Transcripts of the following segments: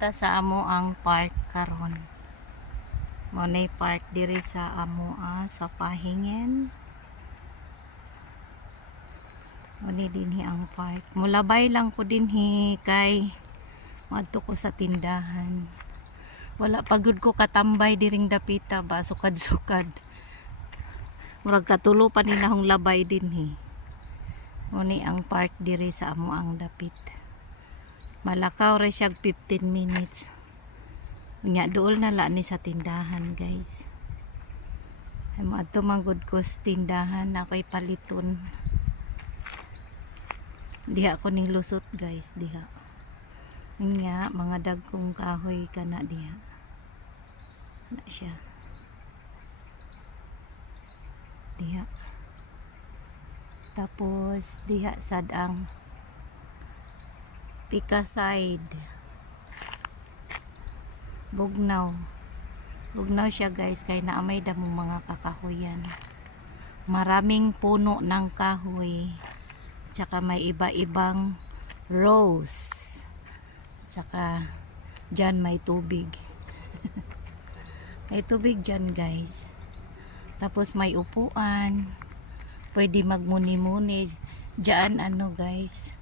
ta sa amo ang park karon. Mo nay park diri sa amo sa Pahingen. Mo ni dinhi ang park. Mulabay lang ko dinhi kay madto ko sa tindahan. Wala pagud ko katambay diring dapita ba sukad-sukad. Murag katulo pa ni nahong labay dinhi. Mo ni ang park diri sa amo ang dapit. Malakaw ra siya 15 minutes. Nya dool na la ni sa tindahan, guys. Ay mo adto manggod ko sa tindahan na ako'y paliton. Diha ko ning lusot, guys, diha. Nya mga dagkong kahoy kana diha. Na siya. Diha. Tapos diha sad ang Pika side. Bugnaw siya, guys, kay naamay damo mga kakahuyan. Maraming puno ng kahoy, tsaka may iba-ibang rose, tsaka dyan may tubig. May tubig dyan, guys. Tapos may upuan, pwede magmuni-muni dyan, guys,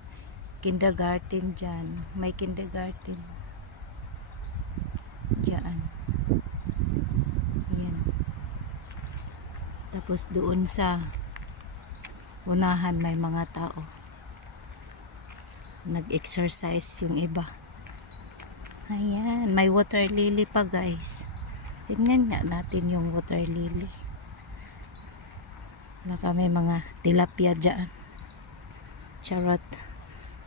kindergarten dyan, may kindergarten dyan. Yan. Tapos doon sa unahan may mga tao nag-exercise yung iba. Ayan, may water lily pa, guys. Tingnan nga natin yung water lily. Baka may mga tilapia dyan. Charot.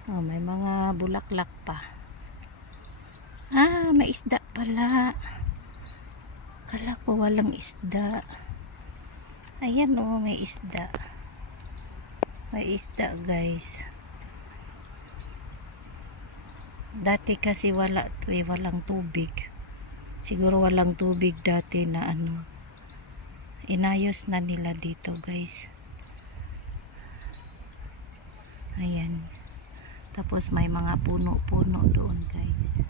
Oh, may mga bulaklak pa. May isda pala. Kala ko walang isda. Ayan, may isda. May isda, guys. Dati kasi walang tubig. Siguro walang tubig dati na inayos na nila dito, guys. Ayan. Tapos may mga puno-puno doon, guys.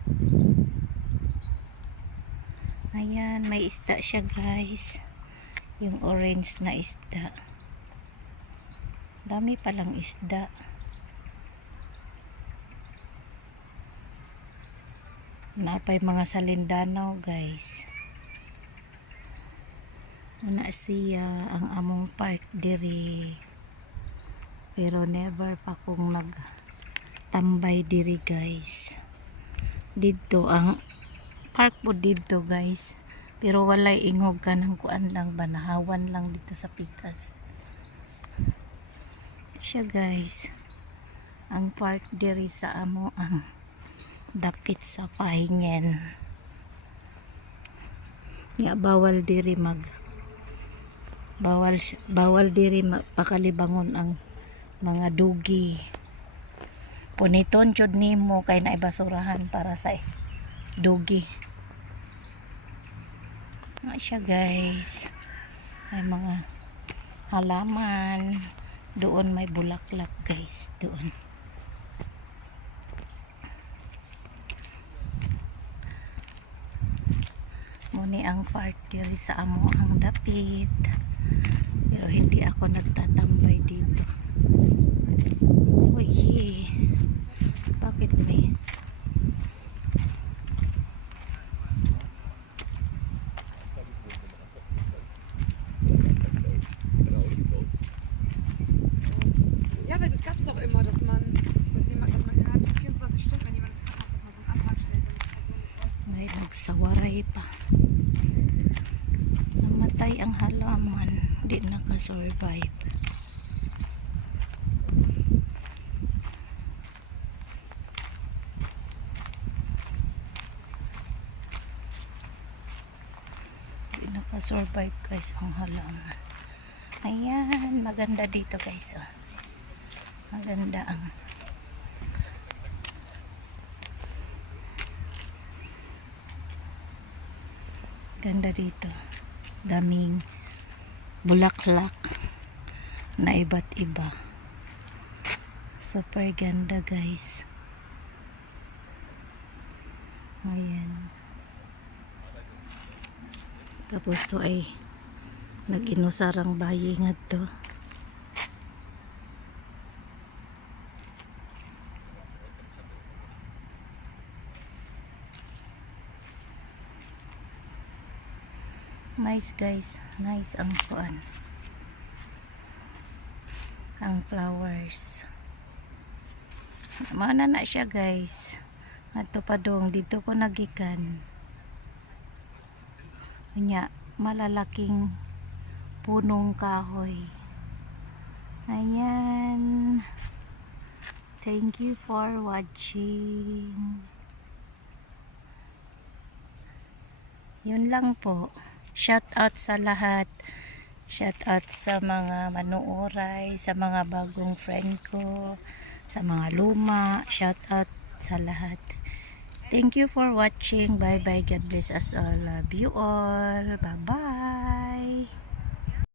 Ayan, may isda siya, guys. Yung orange na isda. Dami palang isda. Napay mga salindanaw, guys. Una siya ang among park diri. Pero never pa kong nagtambay diri, guys. Dito ang park po dito, guys. Pero walay ingog ka ng kuan lang, banahawan lang dito sa pikas. Siya, guys. Ang park diri sa amo ang dapit sa Pahingen. Ya, bawal diri pakalibangon ang mga dugi. Puniton jud nimo kay naay basurahan para sa dugi. Siya, guys. May mga halaman. Doon may bulaklak, guys. Doon. Muni ang park diri sa amo ang dapit. Pero hindi ako nagtatambay dito. Uy, bakit may Ja, weil das gab es doch immer, dass man innerhalb von 24 Stunden, wenn jemand ins Krankenhaus ist, dass man so einen Antrag stellt. may nagsawaray pa. Namatay ang halaman, di nakasurvive. Di nakasurvive, guys, ang halaman. Ayan, maganda dito, guys. Maganda ang ganda dito. Daming bulaklak na iba't iba. Super ganda, guys. Ayan. Tapos to ay nag-inusarang bayi nga to. Nice guys, nice ang kuan. Ang flowers. Maana na siya guys. Ato pa dong dito ko nagikan. Unya, malalaking punong kahoy. Ayan. Thank you for watching. Yun lang po. Shout out sa lahat. Shout out sa mga manuoray, sa mga bagong friend ko, sa mga luma. Shout out sa lahat. Thank you for watching. Bye bye. God bless us all. Love you all. Bye bye.